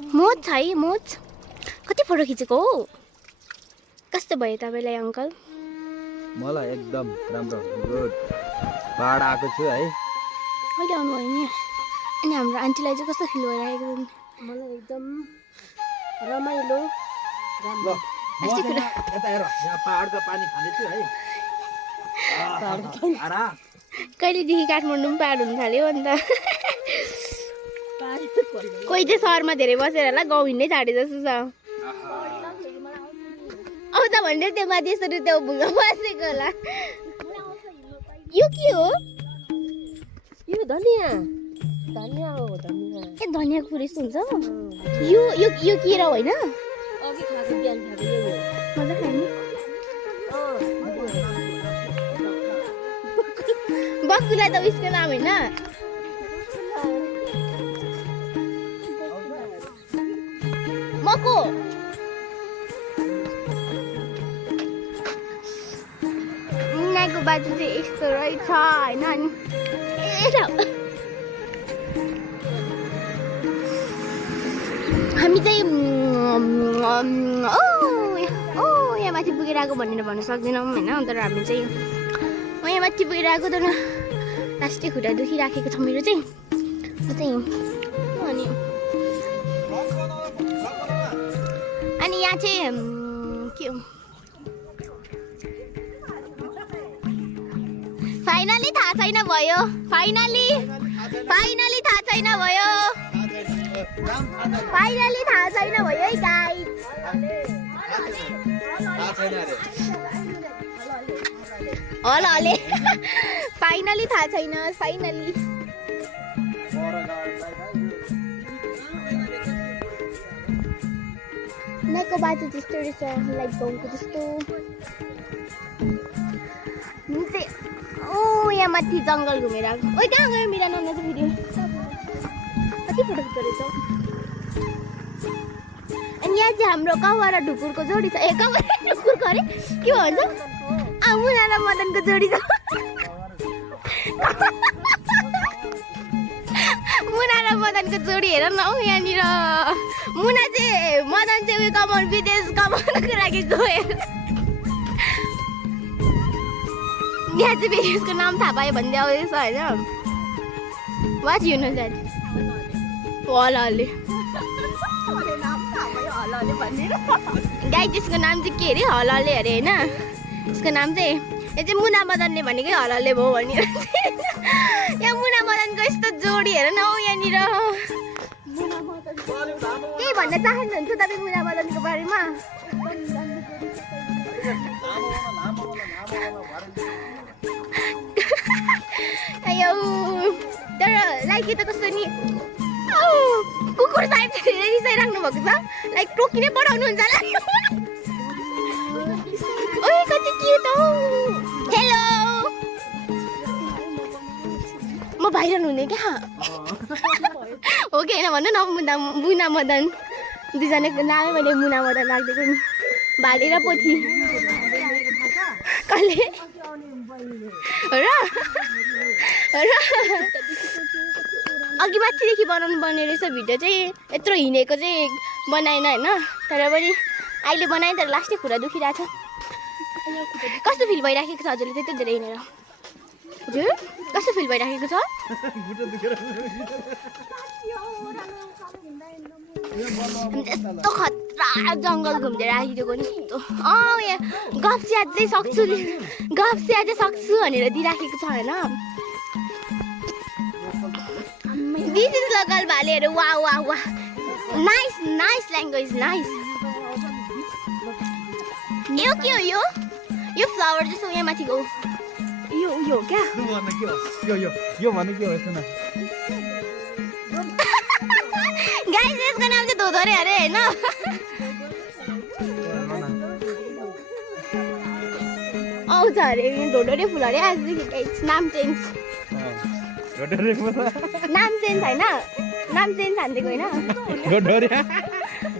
मोच छ है मोच कति फोटो खिचेको हो कस्तो भयो तपाईलाई अंकल मलाई एकदम राम्रो गुड पहाड आएको छु है अहिले आउनु भयो नि अनि हाम्रो आन्टीलाई चाहिँ कस्तो फिल भइरहेको छ मलाई एकदम रमाइलो राम्रो यता हेर यहाँ पहाडको पानी खाँदै छु है कहिलेदेखि काठमाडौँ पहाड हुन थाल्यो अन्त कोही चाहिँ सहरमा धेरै बसेर होला गाउँ हिँड्नै छाडे जस्तो छ आउँछ भनेर त्यो माथि यसरी त्यो भुङ्गा बसेको होला यो के हो यो धनिया धनिया हो धनिया ए धनियाको फुल यस्तो हुन्छ यो यो यो केरा होइन अघि खाएको बिहान खाएको यही हो मजा खाने बकुला त उसको नाम होइन मको मुनाको बाटो चाहिँ यस्तो रहेछ होइन अनि हामी चाहिँ यहाँ माथि पुगेर आएको भनेर भन्न सक्दैनौँ होइन तर हामी चाहिँ यहाँ माथि पुगेर आएको तर लास्टै खुट्टा दुखिराखेको छ मेरो चाहिँ अनि यहाँ चाहिँ के हो फाइनली थाहा छैन भयो फाइनली थाहा छैन भयो है गाइस हले फाइनली थाहा छैन फाइनली यहाँको बाटो त्यस्तो रहेछ लाइक गाउँको जस्तो यहाँ माथि जङ्गल घुमेर आएको ओ कहाँ गयो मिरा नाना चाहिँ फेरि कति फोटो खिच्दो रहेछ अनि यहाँ चाहिँ हाम्रो कौवा र ढुकुरको जोडी छ ए कौवा र ढुकुरको अरे के भन्छ मुना र मदनको जोडी छ मुना र मदनको जोडी हेर न हौ यहाँनिर मुना चाहिँ मदन चाहिँ उयो कमाउनु विदेश कमाउनको लागि गयो यहाँ चाहिँ फेरि उसको नाम थाहा पायो भन्दै आउँदैछ होइन वाट यु नो द्याट हलले गाई त्यसको नाम चाहिँ के अरे हलले अरे होइन उसको नाम चाहिँ यो चाहिँ मुना मदनले भनेकै हलले भयो भनेर यहाँ मुना मदनको यस्तो जोडी हेर न हौ यहाँनिर केही भन्न चाहनुहुन्छ तपाईँ मुना मदनको बारेमा तर लाइक त कस्तो नि कुकुर साहेब चाहिँ धेरै रिसाइराख्नु भएको छ लाइक टोकी नै पठाउनुहुन्छ होला ओए कति क्युट हौ हेलो म भाइरल हुने क्या हो कि होइन भन्नु न मुना मदन दुईजनाको नामै मैले मुना मदन राखिदिएको नि भाले र पोथी कहिले र अघि माथिदेखि बनाउनु पर्ने रहेछ भिडियो चाहिँ यत्रो हिँडेको चाहिँ बनाएन होइन तर पनि अहिले बनाएँ तर लास्टै खुट्टा दुखिरहेको छ कस्तो फिल भइराखेको छ हजुरले त्यति धेरै हिँडेर हजुर कस्तो फिल भइराखेको छ यस्तो खतरा जङ्गल घुम्दै राखिदिएको नि यस्तो यहाँ गफ स्याहार चाहिँ सक्छु भनेर दिइराखेको छ होइन दिस इज लोकल भालेहरू वा वा वा नाइस ल्याङ्ग्वेज नाइस यो के हो यो फ्लावर जस्तो यहाँ माथि गयो यो हो क्या यो भन्नु के हो यस्तो न गाइस यसको नाम चाहिँ धोधरे अरे होइन आउँछ अरे ढोडोरे फुल अरे आजदेखि नाम चेन्ज नाम चेन्ज होइन नाम चेन्ज हानिदिएको होइन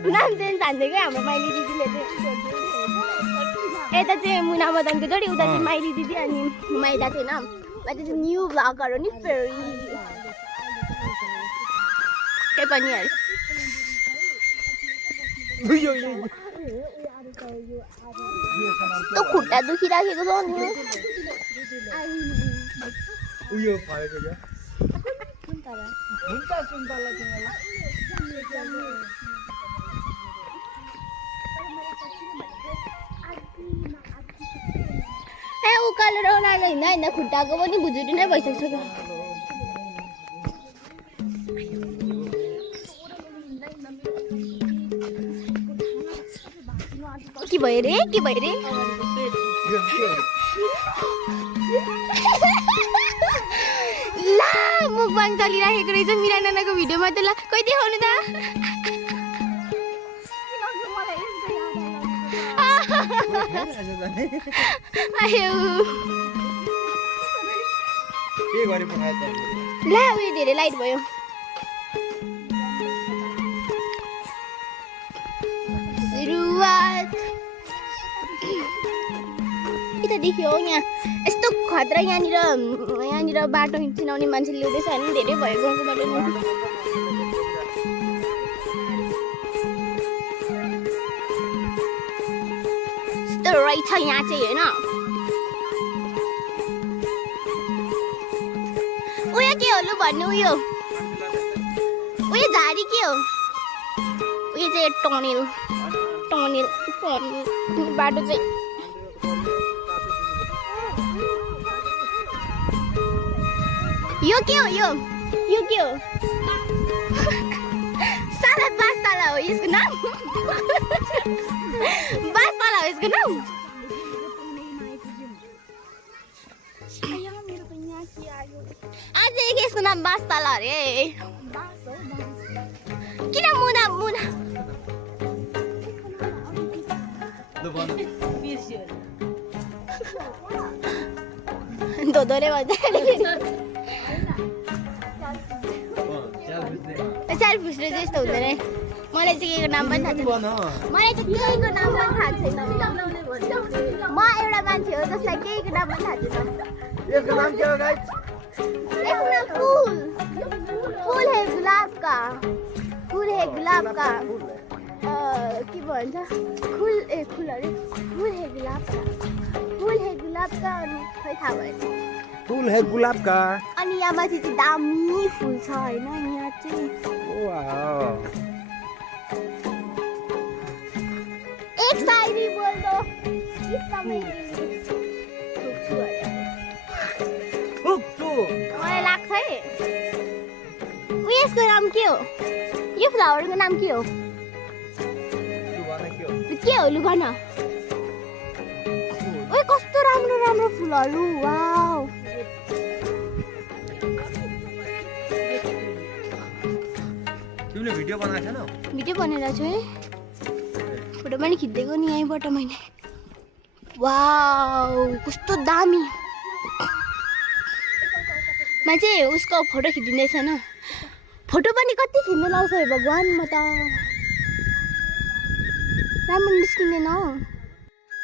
नाम चेन्ज हानिदिएको हाम्रो माइली दिदीले चाहिँ यता चाहिँ मुना मदनको जोडी उता चाहिँ माइली दिदी अनि माइला चाहिँ होइन माथि चाहिँ न्यू भ्लगर हो नि फेरि केही पनि अरे तो खुट्टा दुखिराखेको छ नि उयो भएको क्या हुन्छ सुन्तला तिमीलाई ए उकालो र ओह्रालो हिँड्दा खुट्टाको पनि भुजुरी नै भइसक्छ के भयो रे ला मुखबाङ चलिराखेको रहेछ मिरा नानाको भिडियोमा त ला कहिले देखाउनु त आयो के गरे पठाए त ला उयो धेरै लाइट भयो सुरुवात यता देखियो यहाँ यस्तो खतरा यहाँनिर बाटो चिनाउने मान्छे ल्याउँदैछ होइन धेरै भयो गाउँको बाटो यस्तो रहेछ यहाँ चाहिँ होइन उयो के हो लु भन्नु उयो झाडी के हो उयो चाहिँ टनेल बाटो चाहिँ यो के हो यो के हो साला बासताला हो यसको नाम बासताला हो यसको नाम आज यसको नाम बासताला अरे किन मुना दोदोले भन्छ चार फुस्रो चाहिँ यस्तो हुँदैन मलाई चाहिँ केको नाम पनि थाहा छैन मलाई चाहिँ केहीको नाम पनि थाहा छैन म एउटा मान्छे हो जसलाई केहीको नाम पनि थाहा छैन यसको नाम के हो गाइस यसको नाम फूल है गुलाब का के भन्छ फूल है गुलाब का अनि खै थाहा भएन फूल है गुलाब का अनि यहाँ माथि चाहिँ दामी फुल छ होइन यहाँ चाहिँ वाओ एक शायरी बोल दो मलाई लाग्छ है यसको नाम के हो यो फ्लावरको नाम के हो लु भन ओए कस्तो राम्रो फुलहरू वाउ तिमीले भिडियो बनाएको छैनौ भिडियो बनाएर छु है फोटो पनि खिच्देको नि यहीँबाट मैले वाउ कस्तो दामी मान्छे उसको फोटो खिचिँदैछ न फोटो पनि कति खिच्नु लाउँछ है भगवान् म त राम्रो निस्किँदैन हौ